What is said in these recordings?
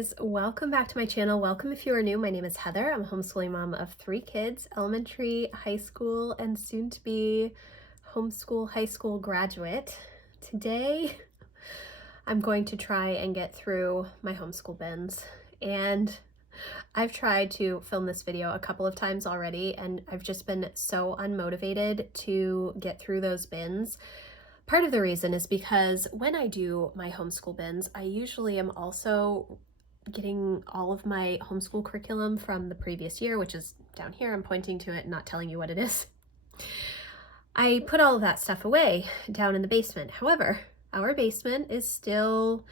guys, welcome back to my channel. Welcome if you are new. My name is Heather. I'm a homeschooling mom of 3 kids, elementary, high school, and soon to be homeschool high school graduate. Today, I'm going to try and get through my homeschool bins, and I've tried to film this video a couple of times already, and I've just been so unmotivated to get through those bins. Part of the reason is because when I do my homeschool bins, I usually am also getting all of my homeschool curriculum from the previous year, which is down here. I'm pointing to it and not telling you what it is. I put all of that stuff away down in the basement. However, our basement is still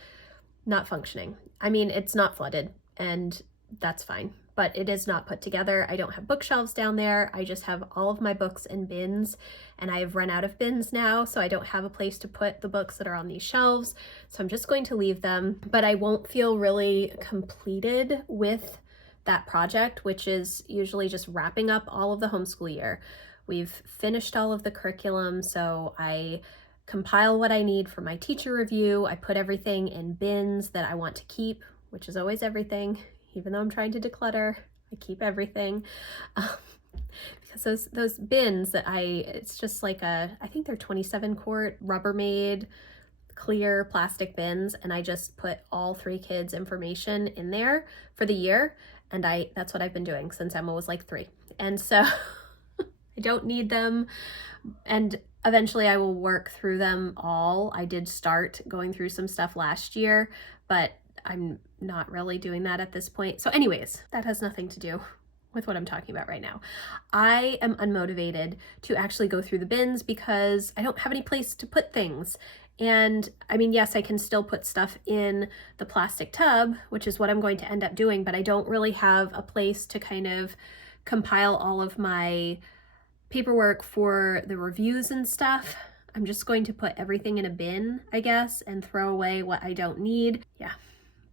not functioning. I mean, it's not flooded, and that's fine, but it is not put together. I don't have bookshelves down there. I just have all of my books in bins, and I have run out of bins now, so I don't have a place to put the books that are on these shelves. So I'm just going to leave them, but I won't feel really completed with that project, which is usually just wrapping up all of the homeschool year. We've finished all of the curriculum, so I compile what I need for my teacher review. I put everything in bins that I want to keep, which is always everything. Even though I'm trying to declutter, I keep everything. Because those bins that it's just like I think they're 27 quart Rubbermaid clear plastic bins, and I just put all 3 kids' information in there for the year, and that's what I've been doing since Emma was like 3. And so I don't need them, and eventually I will work through them all. I did start going through some stuff last year, but I'm not really doing that at this point. So anyways, that has nothing to do with what I'm talking about right now. I am unmotivated to actually go through the bins because I don't have any place to put things. And I mean, yes, I can still put stuff in the plastic tub, which is what I'm going to end up doing, but I don't really have a place to kind of compile all of my paperwork for the reviews and stuff. I'm just going to put everything in a bin, I guess, and throw away what I don't need. Yeah.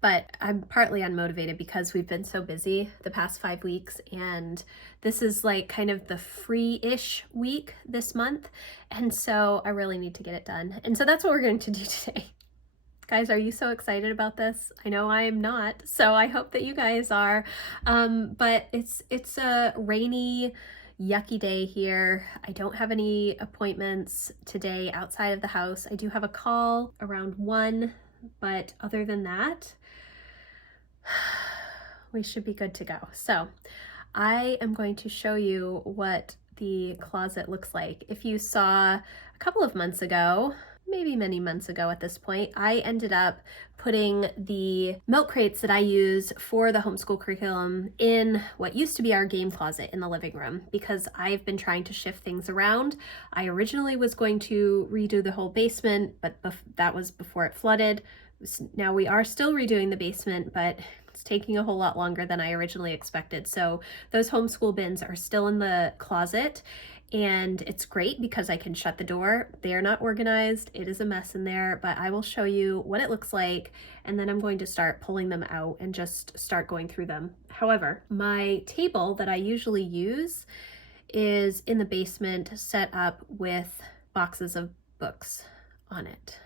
But I'm partly unmotivated because we've been so busy the past 5 weeks, and this is like kind of the free-ish week this month, and so I really need to get it done. And so that's what we're going to do today. Guys, are you so excited about this? I know I am not, so I hope that you guys are. But it's a rainy, yucky day here. I don't have any appointments today outside of the house. I do have a call around 1, but other than that, we should be good to go. So I am going to show you what the closet looks like. If you saw a couple of months ago, maybe many months ago at this point, I ended up putting the milk crates that I use for the homeschool curriculum in what used to be our game closet in the living room, because I've been trying to shift things around. I originally was going to redo the whole basement, but that was before it flooded. Now we are still redoing the basement, but it's taking a whole lot longer than I originally expected. So those homeschool bins are still in the closet, and it's great because I can shut the door. They are not organized. It is a mess in there, but I will show you what it looks like, and then I'm going to start pulling them out and just start going through them. However, my table that I usually use is in the basement, set up with boxes of books on it.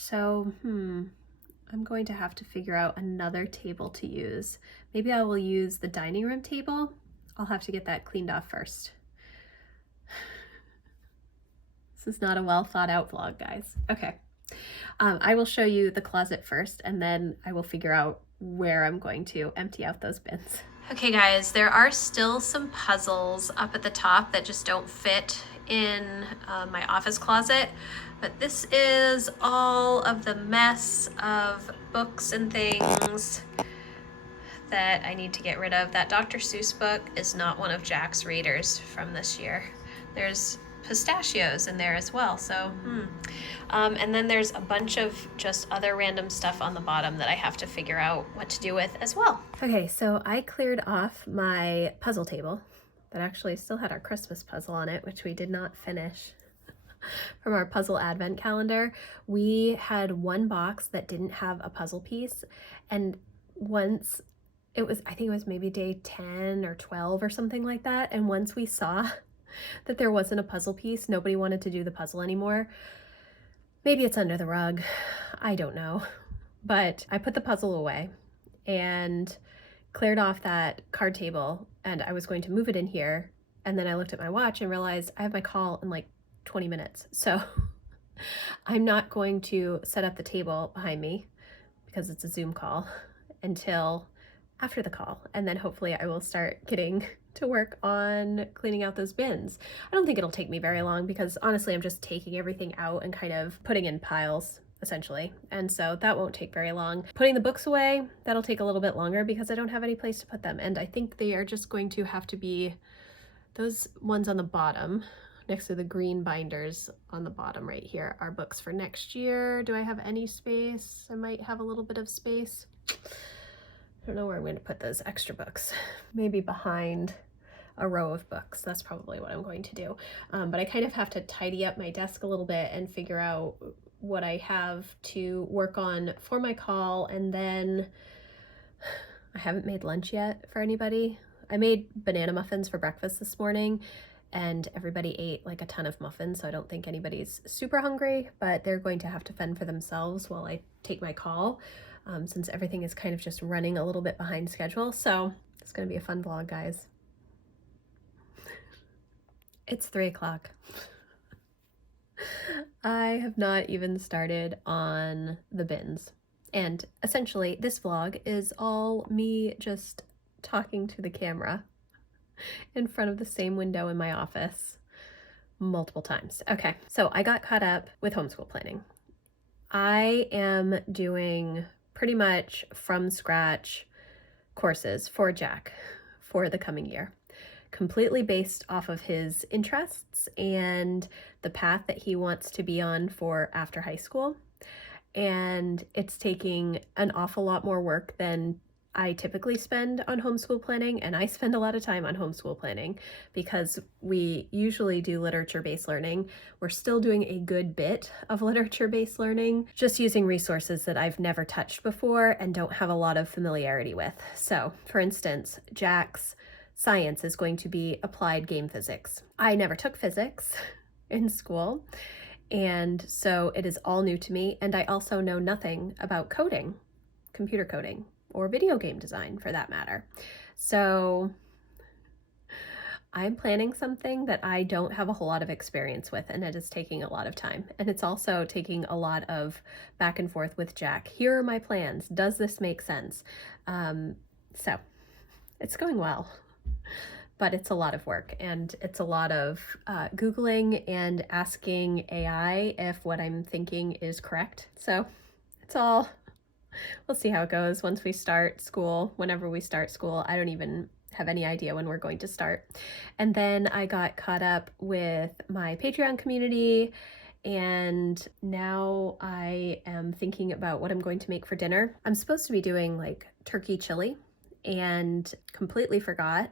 So, I'm going to have to figure out another table to use. Maybe I will use the dining room table. I'll have to get that cleaned off first. This is not a well thought out vlog, guys. Okay. I will show you the closet first, and then I will figure out where I'm going to empty out those bins. Okay, guys, there are still some puzzles up at the top that just don't fit in my office closet, but this is all of the mess of books and things that I need to get rid of. That Dr. Seuss book is not one of Jack's readers from this year. There's pistachios in there as well, so and then there's a bunch of just other random stuff on the bottom that I have to figure out what to do with as well. Okay, so I cleared off my puzzle table that actually still had our Christmas puzzle on it, which we did not finish from our puzzle advent calendar. We had one box that didn't have a puzzle piece, and once it was, I think it was maybe day 10 or 12 or something like that, and once we saw that there wasn't a puzzle piece, nobody wanted to do the puzzle anymore. Maybe it's under the rug. I don't know. But I put the puzzle away and cleared off that card table, and I was going to move it in here. And then I looked at my watch and realized I have my call in like 20 minutes. So I'm not going to set up the table behind me because it's a Zoom call until after the call. And then hopefully I will start getting to work on cleaning out those bins. I don't think it'll take me very long because honestly, I'm just taking everything out and kind of putting in piles essentially. And so that won't take very long. Putting the books away, that'll take a little bit longer because I don't have any place to put them. And I think they are just going to have to be those ones on the bottom next to the green binders on the bottom right here are books for next year. Do I have any space? I might have a little bit of space. I don't know where I'm going to put those extra books. Maybe behind a row of books. That's probably what I'm going to do. But I kind of have to tidy up my desk a little bit and figure out what I have to work on for my call. And then I haven't made lunch yet for anybody. I made banana muffins for breakfast this morning and everybody ate like a ton of muffins, so I don't think anybody's super hungry, but they're going to have to fend for themselves while I take my call, since everything is kind of just running a little bit behind schedule. So it's going to be a fun vlog, guys. It's 3 o'clock. I have not even started on the bins. And essentially, this vlog is all me just talking to the camera in front of the same window in my office multiple times. Okay, so I got caught up with homeschool planning. I am doing pretty much from scratch courses for Jack for the coming year, completely based off of his interests and the path that he wants to be on for after high school. And it's taking an awful lot more work than I typically spend on homeschool planning, and I spend a lot of time on homeschool planning because we usually do literature-based learning. We're still doing a good bit of literature-based learning, just using resources that I've never touched before and don't have a lot of familiarity with. So, for instance, Jack's science is going to be applied game physics. I never took physics in school, and so it is all new to me, and I also know nothing about coding, computer coding, or video game design for that matter. So I'm planning something that I don't have a whole lot of experience with, and it is taking a lot of time. And it's also taking a lot of back and forth with Jack. Here are my plans. Does this make sense? So it's going well, but it's a lot of work, and it's a lot of Googling and asking AI if what I'm thinking is correct. So it's all, we'll see how it goes once we start school, whenever we start school. I don't even have any idea when we're going to start. And then I got caught up with my Patreon community, and now I am thinking about what I'm going to make for dinner. I'm supposed to be doing like turkey chili and completely forgot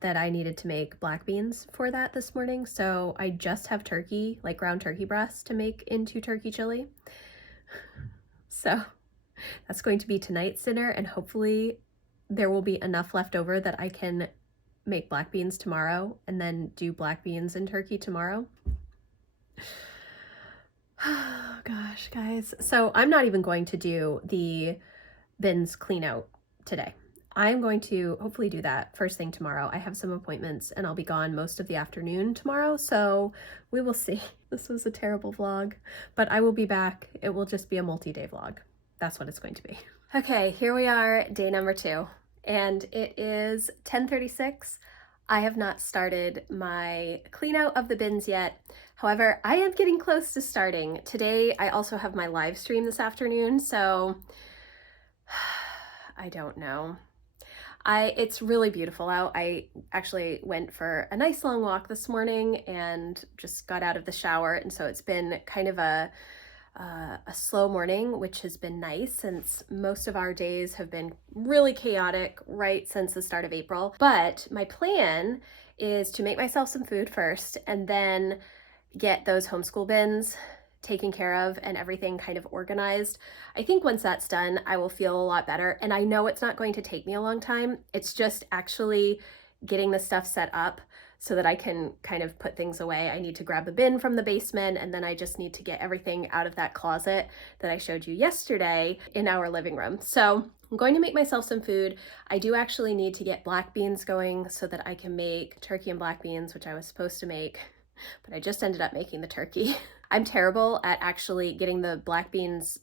that I needed to make black beans for that this morning. So I just have turkey, like ground turkey breast, to make into turkey chili. So that's going to be tonight's dinner, and hopefully there will be enough left over that I can make black beans tomorrow and then do black beans and turkey tomorrow. Oh gosh, guys. So I'm not even going to do the bins clean out today. I'm going to hopefully do that first thing tomorrow. I have some appointments and I'll be gone most of the afternoon tomorrow, so we will see. This was a terrible vlog, but I will be back. It will just be a multi-day vlog. That's what it's going to be. Okay, here we are, day number 2, and it is 10:36. I have not started my clean out of the bins yet. However, I am getting close to starting. Today, I also have my live stream this afternoon, so I don't know. It's really beautiful out. I actually went for a nice long walk this morning and just got out of the shower, and so it's been kind of a slow morning, which has been nice since most of our days have been really chaotic right since the start of April. But my plan is to make myself some food first and then get those homeschool bins taken care of and everything kind of organized. I think once that's done, I will feel a lot better. And I know it's not going to take me a long time. It's just actually getting the stuff set up so that I can kind of put things away. I need to grab a bin from the basement, and then I just need to get everything out of that closet that I showed you yesterday in our living room. So I'm going to make myself some food. I do actually need to get black beans going so that I can make turkey and black beans, which I was supposed to make, but I just ended up making the turkey. I'm terrible at actually getting the black beans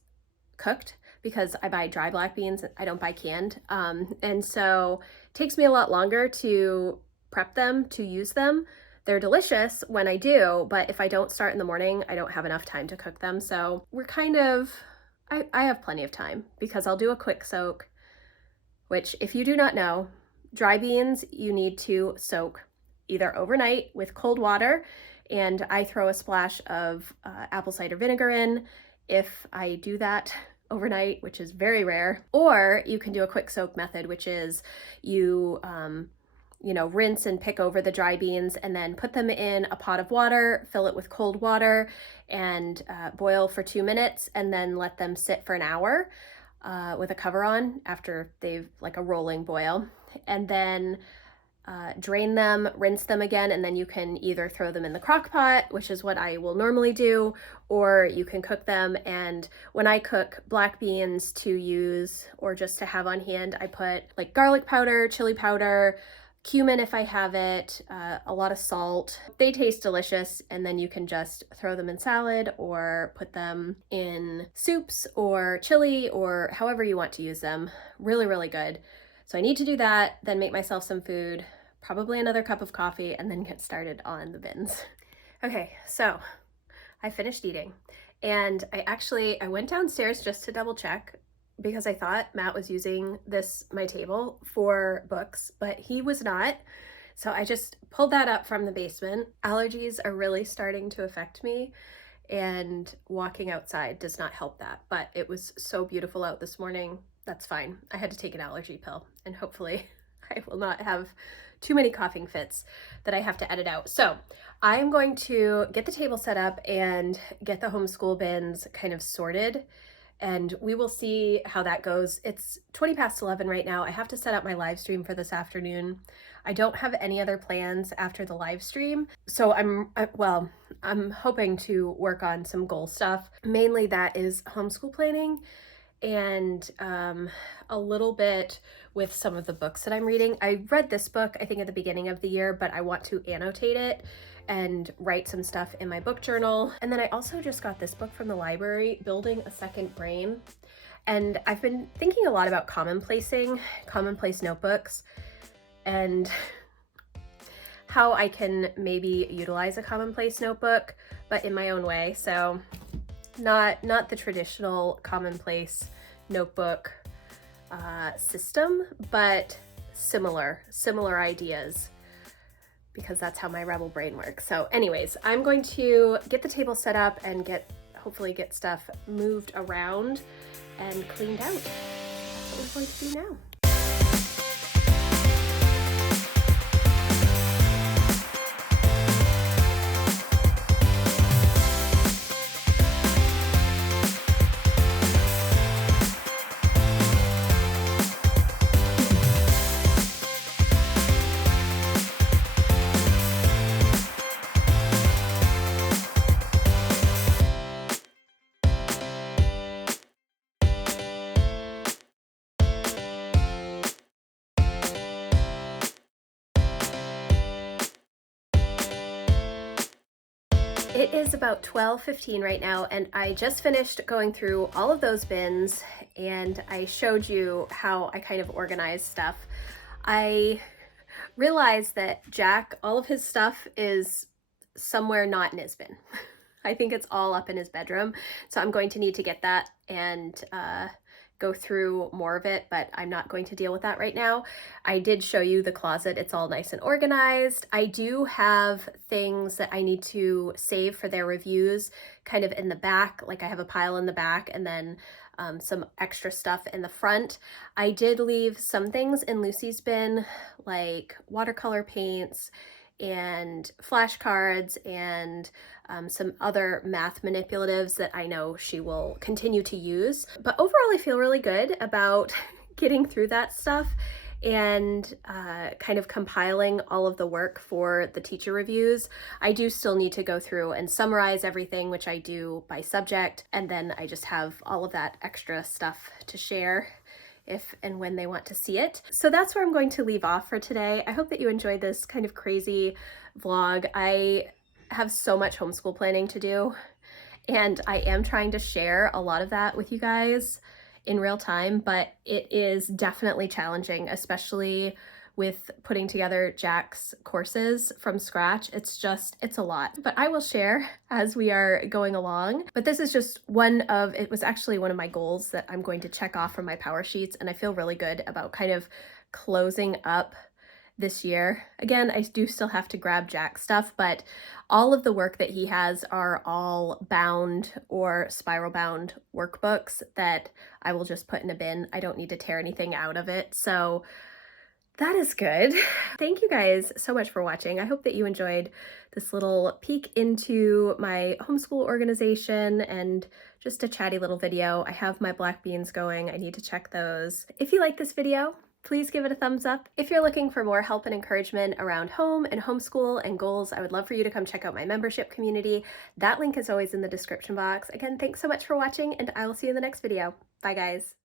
cooked because I buy dry black beans. I don't buy canned. And so it takes me a lot longer to prep them, to use them. They're delicious when I do, but if I don't start in the morning, I don't have enough time to cook them. So we're kind of, I have plenty of time because I'll do a quick soak, which if you do not know, dry beans you need to soak either overnight with cold water, and I throw a splash of apple cider vinegar in if I do that overnight, which is very rare. Or you can do a quick soak method, which is you rinse and pick over the dry beans and then put them in a pot of water, fill it with cold water, and boil for 2 minutes, and then let them sit for an hour with a cover on after they've like a rolling boil. And then drain them, rinse them again, and then you can either throw them in the crock pot, which is what I will normally do, or you can cook them. And when I cook black beans to use or just to have on hand, I put like garlic powder, chili powder, cumin if I have it, a lot of salt. They taste delicious, and then you can just throw them in salad or put them in soups or chili or however you want to use them. Really, really good. So I need to do that, then make myself some food, probably another cup of coffee, and then get started on the bins. Okay, so I finished eating, and I went downstairs just to double check because I thought Matt was using my table for books, but he was not. So I just pulled that up from the basement. Allergies are really starting to affect me, and walking outside does not help that, but it was so beautiful out this morning. That's fine. I had to take an allergy pill, and hopefully I will not have too many coughing fits that I have to edit out. So I'm going to get the table set up and get the homeschool bins kind of sorted, and we will see how that goes. It's 20 past 11 right now. I have to set up my live stream for this afternoon. I don't have any other plans after the live stream, so I'm hoping to work on some goal stuff. Mainly that is homeschool planning, and a little bit with some of the books that I'm reading. I read this book, I think at the beginning of the year, but I want to annotate it and write some stuff in my book journal. And then I also just got this book from the library, Building a Second Brain. And I've been thinking a lot about commonplace notebooks, and how I can maybe utilize a commonplace notebook, but in my own way. So not the traditional commonplace notebook system, but similar ideas, because that's how my rebel brain works. So anyways, I'm going to get the table set up and hopefully get stuff moved around and cleaned out. That's what we're going to do now. It is about 12:15 right now, and I just finished going through all of those bins, and I showed you how I kind of organize stuff. I realized that Jack, all of his stuff is somewhere not in his bin. I think it's all up in his bedroom, so I'm going to need to get that and go through more of it, but I'm not going to deal with that right now. I did show you the closet. It's all nice and organized. I do have things that I need to save for their reviews kind of in the back. Like I have a pile in the back, and then some extra stuff in the front. I did leave some things in Lucy's bin, like watercolor paints and flashcards and some other math manipulatives that I know she will continue to use. But overall, I feel really good about getting through that stuff and kind of compiling all of the work for the teacher reviews. I do still need to go through and summarize everything, which I do by subject, and then I just have all of that extra stuff to share if and when they want to see it. So that's where I'm going to leave off for today. I hope that you enjoyed this kind of crazy vlog. I have so much homeschool planning to do, and I am trying to share a lot of that with you guys in real time, but it is definitely challenging, especially with putting together Jack's courses from scratch. It's a lot, but I will share as we are going along. But this is just it was actually one of my goals that I'm going to check off from my power sheets, and I feel really good about kind of closing up this year. Again, I do still have to grab Jack's stuff, but all of the work that he has are all bound or spiral bound workbooks that I will just put in a bin. I don't need to tear anything out of it. So that is good. Thank you guys so much for watching. I hope that you enjoyed this little peek into my homeschool organization and just a chatty little video. I have my black beans going. I need to check those. If you like this video, please give it a thumbs up. If you're looking for more help and encouragement around home and homeschool and goals, I would love for you to come check out my membership community. That link is always in the description box. Again, thanks so much for watching, and I will see you in the next video. Bye, guys.